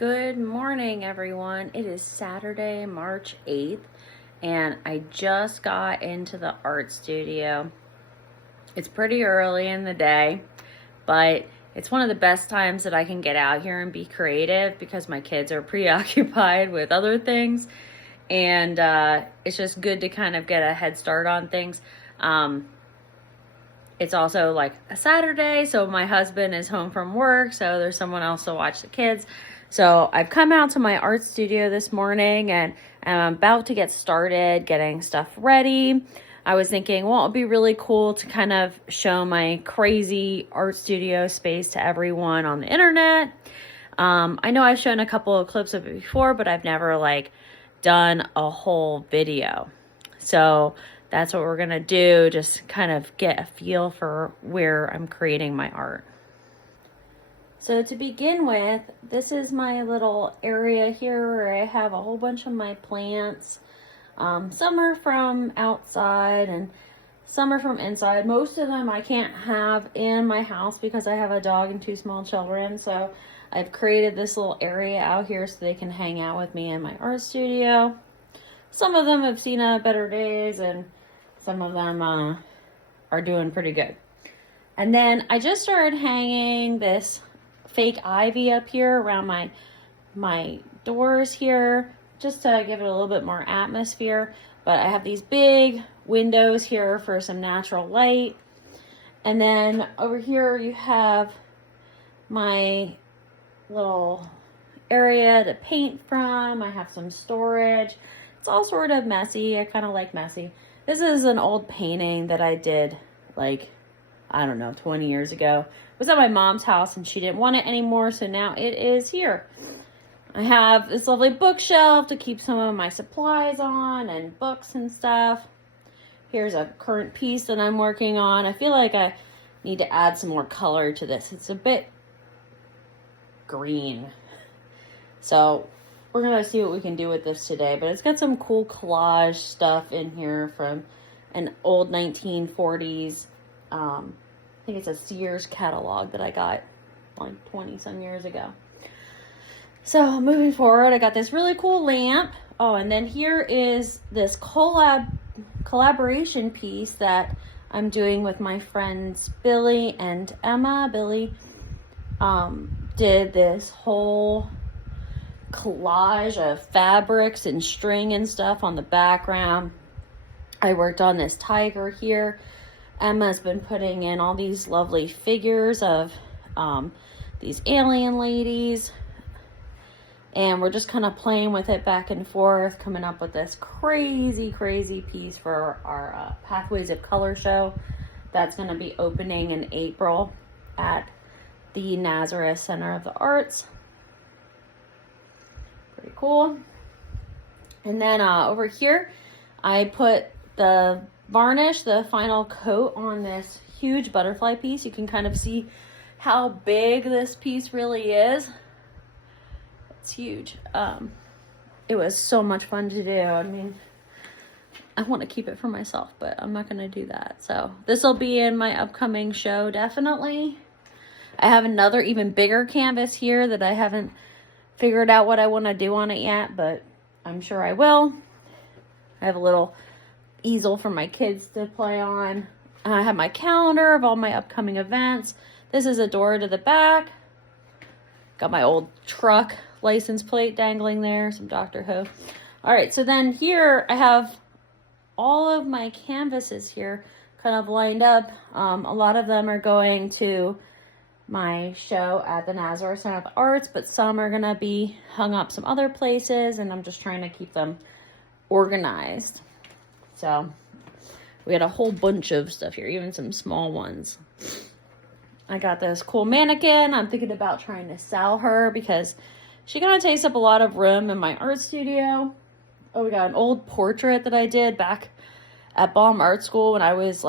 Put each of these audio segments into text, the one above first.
Good morning, everyone. It is Saturday, March 8th, and I just got into the art studio. It's pretty early in the day, but it's one of the best times that I can get out here and be creative because my kids are preoccupied with other things, and it's just good to kind of get a head start on things. It's also like a Saturday, so my husband is home from work, so there's someone else to watch the kids. So I've come out to my art studio this morning and I'm about to get started getting stuff ready. I was thinking, well, it'd be really cool to kind of show my crazy art studio space to everyone on the internet. I know I've shown a couple of clips of it before, but I've never done a whole video. So that's what we're going to do, just kind of get a feel for where I'm creating my art. So to begin with, this is my little area here where I have a whole bunch of my plants. Some are from outside and some are from inside. Most of them I can't have in my house because I have a dog and two small children. So I've created this little area out here so they can hang out with me in my art studio. Some of them have seen better days and some of them are doing pretty good. And then I just started hanging this fake ivy up here around my doors here, just to give it a little bit more atmosphere. But I have these big windows here for some natural light. And then over here you have my little area to paint from. I have some storage. It's all sort of messy. I kind of like messy. This is an old painting that I did 20 years ago. It was at my mom's house and she didn't want it anymore, so now it is here. I have this lovely bookshelf to keep some of my supplies on and books and stuff. Here's a current piece that I'm working on. I feel like I need to add some more color to this. It's a bit green. So we're going to see what we can do with this today, but it's got some cool collage stuff in here from an old 1940s, I think it's a Sears catalog that I got 20 some years ago. So moving forward, I got this really cool lamp. Oh, and then here is this collaboration piece that I'm doing with my friends Billy and Emma. Billy did this whole collage of fabrics and string and stuff on the background. I worked on this tiger here. Emma's been putting in all these lovely figures of these alien ladies. And we're just kind of playing with it back and forth, coming up with this crazy, crazy piece for our Pathways of Color show. That's going to be opening in April at the Nazareth Center of the Arts. Pretty cool. And then over here, I put the varnish, the final coat on this huge butterfly piece. You can kind of see how big this piece really is. It's huge. It was so much fun to do. I mean, I want to keep it for myself, but I'm not going to do that. So this will be in my upcoming show, definitely. I have another even bigger canvas here that I haven't figured out what I want to do on it yet, but I'm sure I will. I have a little easel for my kids to play on. I have my calendar of all my upcoming events. This is a door to the back. Got my old truck license plate dangling there, some Dr. Who. All right, so then here I have all of my canvases here kind of lined up. A lot of them are going to my show at the Nazareth Center of the Arts, but some are going to be hung up some other places, and I'm just trying to keep them organized. So we had a whole bunch of stuff here, even some small ones. I got this cool mannequin. I'm thinking about trying to sell her because she kind of takes up a lot of room in my art studio. Oh, we got an old portrait that I did back at Baum Art School when I was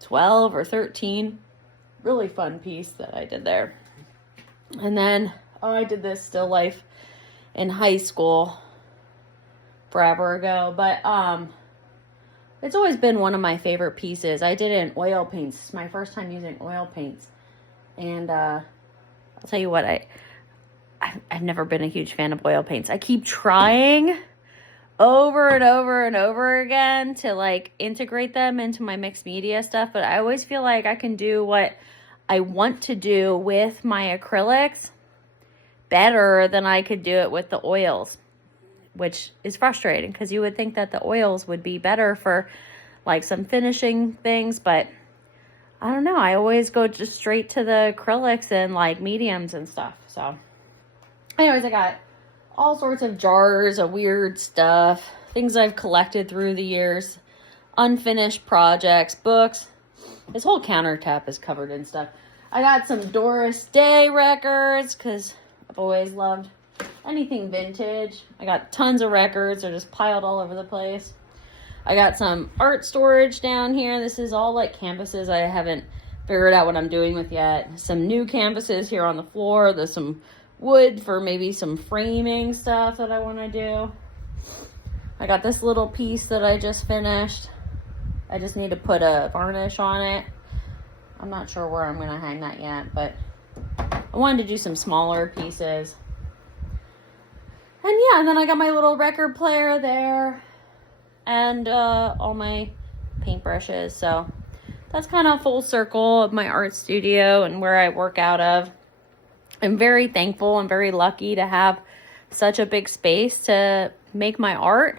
12 or 13. Really fun piece that I did there. And then, I did this still life in high school forever ago. But it's always been one of my favorite pieces. I did it in oil paints. It's my first time using oil paints. And I'll tell you what, I I've never been a huge fan of oil paints. I keep trying over and over and over again to like integrate them into my mixed media stuff, but I always feel like I can do what I want to do with my acrylics better than I could do it with the oils, which is frustrating because you would think that the oils would be better for like some finishing things, but I don't know. I always go just straight to the acrylics and like mediums and stuff. So anyways, I got all sorts of jars of weird stuff, things I've collected through the years, unfinished projects, books. This whole countertop is covered in stuff. I got some Doris Day records because I've always loved anything vintage. I got tons of records. They're just piled all over the place. I got some art storage down here. This is all like canvases I haven't figured out what I'm doing with yet. Some new canvases here on the floor. There's some wood for maybe some framing stuff that I want to do. I got this little piece that I just finished. I just need to put a varnish on it. I'm not sure where I'm going to hang that yet, but I wanted to do some smaller pieces. And yeah, and then I got my little record player there and all my paintbrushes. So that's kind of full circle of my art studio and where I work out of. I'm very thankful and very lucky to have such a big space to make my art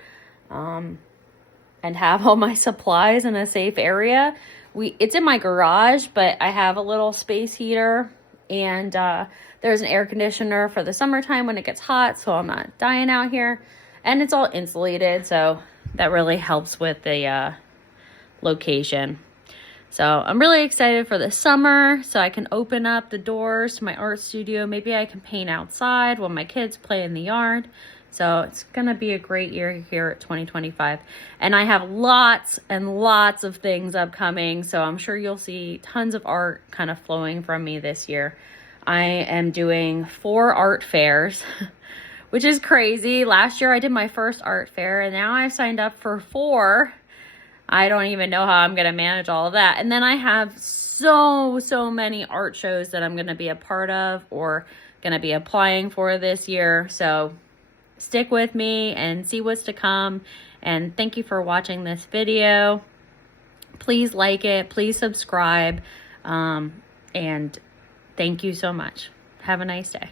and have all my supplies in a safe area. It's in my garage, but I have a little space heater and there's an air conditioner for the summertime when it gets hot, so I'm not dying out here. And it's all insulated, so that really helps with the location. So I'm really excited for the summer so I can open up the doors to my art studio. Maybe I can paint outside while my kids play in the yard. So it's going to be a great year here at 2025. And I have lots and lots of things upcoming. So I'm sure you'll see tons of art kind of flowing from me this year. I am doing 4 art fairs, which is crazy. Last year I did my first art fair and now I've signed up for 4. I don't even know how I'm going to manage all of that. And then I have so many art shows that I'm going to be a part of or going to be applying for this year. So stick with me and see what's to come. And thank you for watching this video. Please like it. Please subscribe. And thank you so much. Have a nice day.